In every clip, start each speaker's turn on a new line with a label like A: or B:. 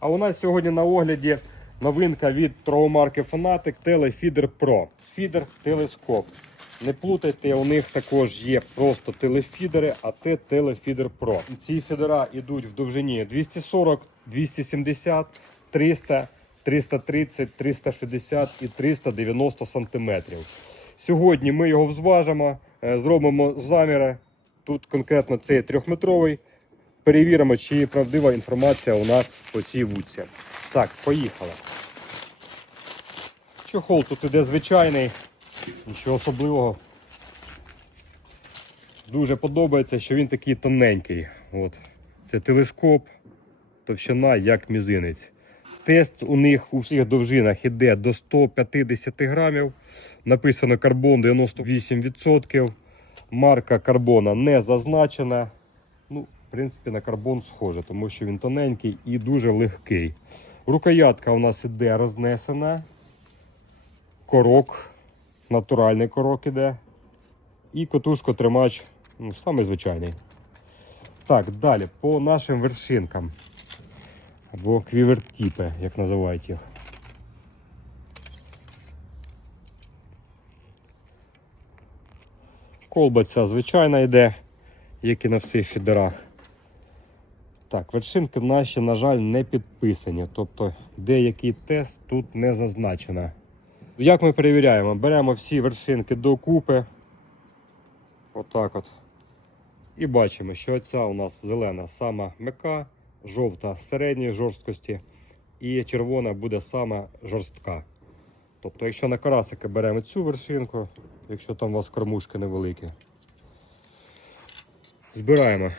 A: А у нас сьогодні на огляді новинка від торгомарки Fanatic Telefeeder Pro. Фідер телескоп. Не плутайте, у них також є просто телефідери, а це телефідер Pro. Ці фідера йдуть в довжині 240, 270, 300, 330, 360 і 390 сантиметрів. Сьогодні ми його взважимо, е, зробимо заміри. Тут конкретно цей трьохметровий. Перевіримо, чи правдива інформація у нас по цій вудці. Так, поїхали. Чохол тут іде звичайний, нічого особливого. Дуже подобається, що він такий тоненький. От. Це телескоп, товщина як мізинець. Тест у них у всіх довжинах іде до 150 грамів. Написано карбон 98%. Марка карбона не зазначена. В принципі, на карбон схоже, тому що він тоненький і дуже легкий. Рукоятка у нас іде рознесена. Корок, натуральний корок іде. І котушко-тримач, ну, самий звичайний. Так, далі по нашим вершинкам. Або квівертіпи, як називають їх. Колба ця звичайна йде, як і на всіх фідерах. Так, вершинки наші, на жаль, не підписані. Тобто деякий тест тут не зазначено. Як ми перевіряємо? Беремо всі вершинки докупи. Отак от. І бачимо, що ця у нас зелена сама м'яка, жовта середньої жорсткості і червона буде сама жорстка. Тобто, якщо на карасики беремо цю вершинку, якщо там у вас кормушки невеликі, збираємо.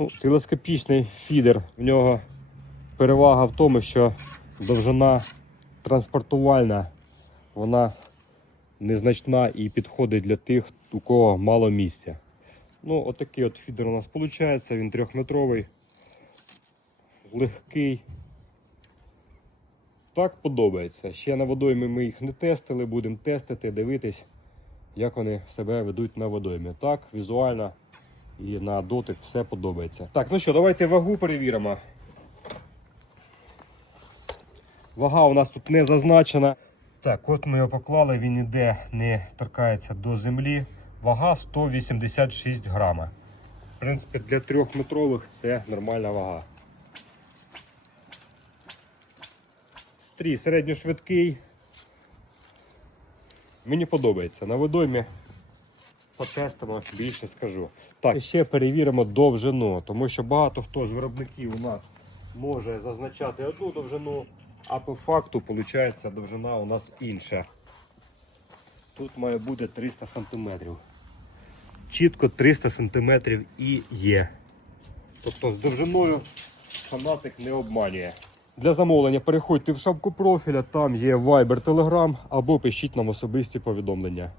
A: Ну, телескопічний фідер. В нього перевага в тому, що довжина транспортувальна, вона незначна і підходить для тих, у кого мало місця. Ну, отакий от фідер у нас виходить, він трьохметровий, легкий. Так подобається. Ще на водоймі ми їх не тестили, будемо тестити, дивитись, як вони себе ведуть на водоймі. Так, візуально і на дотик все подобається. Так, ну що, давайте вагу перевіримо. Вага у нас тут не зазначена. Так, от ми його поклали, він іде, не торкається до землі. Вага 186 грама. В принципі, для трьохметрових це нормальна вага. Стрій середньошвидкий. Мені подобається. На водоймі потестимо, більше скажу. Так, і ще перевіримо довжину, тому що багато хто з виробників у нас може зазначати одну довжину, а по факту виходить довжина у нас інша. Тут має бути 300 см. Чітко 300 см і є. Тобто з довжиною фанатик не обманює. Для замовлення переходьте в шапку профіля, там є Viber, Telegram або пишіть нам особисті повідомлення.